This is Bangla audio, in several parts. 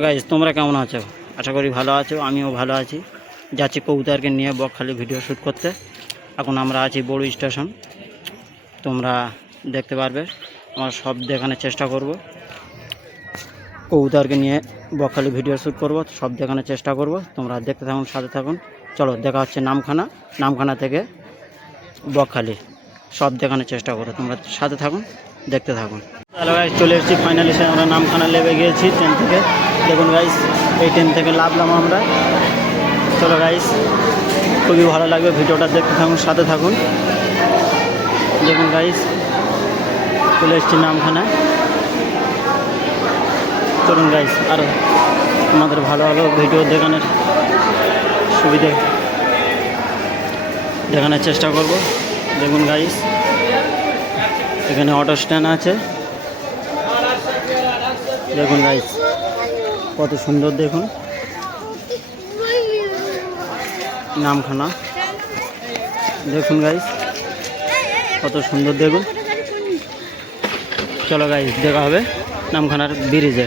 গাইজ তোমরা কেমন আছো? আশা করি ভালো আছো, আমিও ভালো আছি। যাচ্ছি কবুতরকে নিয়ে বকখালি ভিডিও শ্যুট করতে। এখন আমরা আছি বড় স্টেশন। তোমরা দেখতে পারবে, আমরা সব দেখানোর চেষ্টা করব। কবুতরকে নিয়ে বকখালি ভিডিও শ্যুট করব, সব দেখানোর চেষ্টা করব। তোমরা দেখতে থাকুন, সাথে থাকুন। চলো, দেখা হচ্ছে নামখানা। নামখানা থেকে বকখালি, সব দেখানোর চেষ্টা করো তোমরা সাথে থাকুন। দেখতে থাকুন। হ্যালো গাইজ চলে এসেছি ফাইনালি সে আমরা নামখানা লেবে গিয়েছি ট্রেন থেকে। দেখুন গাইজ এই ট্রেন থেকে লাভলাম আমরা। চলো গাইজ খুবই ভালো লাগবে ভিডিওটা দেখতে থাকুন, সাথে থাকুন। দেখুন গাইজ চলে এসেছি নামখানা চলুন গাইজ আরও আমাদের ভালো ভালো ভিডিও দেখানোর সুবিধে দেখানোর চেষ্টা করব। দেখুন গাইজ এখানে অটো স্ট্যান্ড আছে। দেখুন গাইস কত সুন্দর দেখুন। নামখানা। দেখুন গাইস কত সুন্দর দেখুন। চলো গাইস দেখা হবে নামখানার ব্রিজে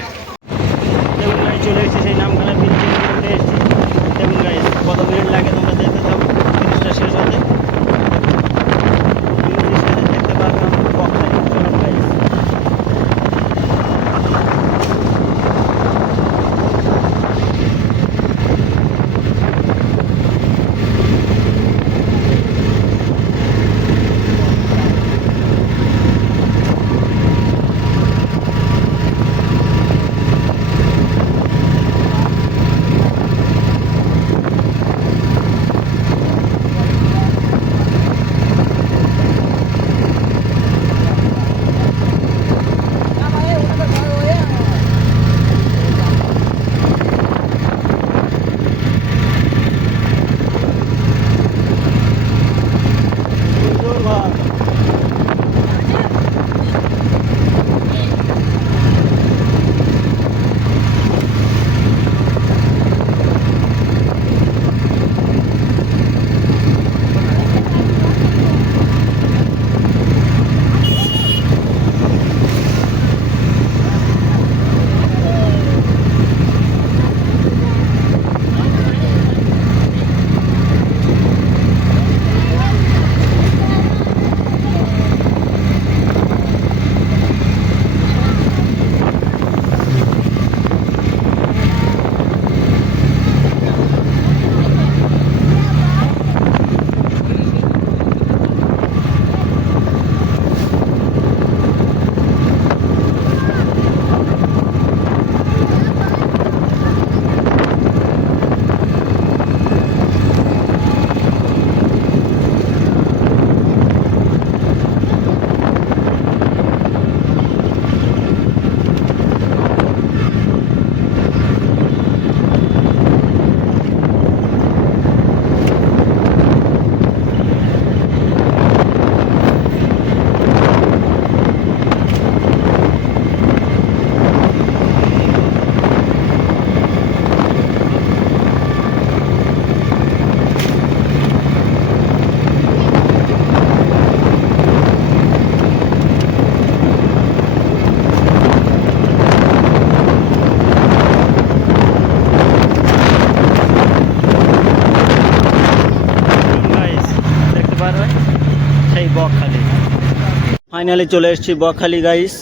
ফাইনালি চলে এসেছি বকখালি গাইস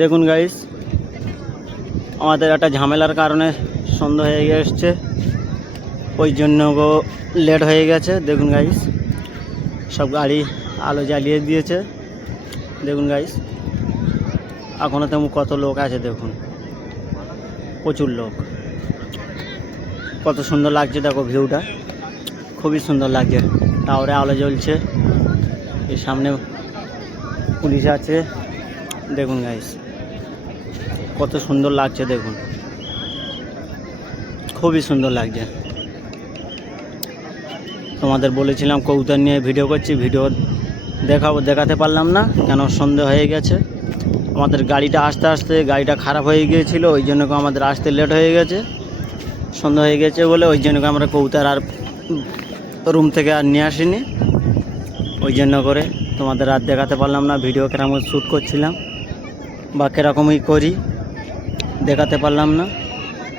দেখুন গাইস আমাদের একটা ঝামেলার কারণে সন্ধ্যা হয়ে এসছে। ওই জন্য গো লেট হয়ে গেছে। দেখুন গাইস সব গাড়ি আলো জ্বালিয়ে দিয়েছে। দেখুন গাইস এখনও তেমন কত লোক আছে, দেখুন। প্রচুর লোক। কত সুন্দর লাগছে, দেখো ভিউটা খুবই সুন্দর লাগছে। টাওয়ারে আলো জ্বলছে। এর সামনে পুলিশ আছে। দেখুন গাইস কত সুন্দর লাগছে, দেখুন। খুবই সুন্দর লাগছে। তোমাদের বলেছিলাম কবুতর নিয়ে ভিডিও করছি, ভিডিও দেখাবো, দেখাতে পারলাম না, কেন সন্ধে হয়ে গেছে। আমাদের গাড়িটা আসতে আসতে, গাড়িটা খারাপ হয়ে গিয়েছিল, ওই জন্য আমাদের আসতে লেট হয়ে গেছে। সন্ধ্যা হয়ে গেছে বলে, ওই জন্য আমরা কবুতর আর রুম থেকে আর নিয়ে আসিনি। ওই জন্য করে তোমাদের আর দেখাতে পারলাম না ভিডিও কেরকম শ্যুট করছিলাম, বা কীরকমই করি, দেখাতে পারলাম না।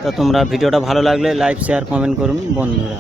তা তোমরা ভিডিওটা ভালো লাগলে লাইক শেয়ার কমেন্ট করুন, বন্ধুরা।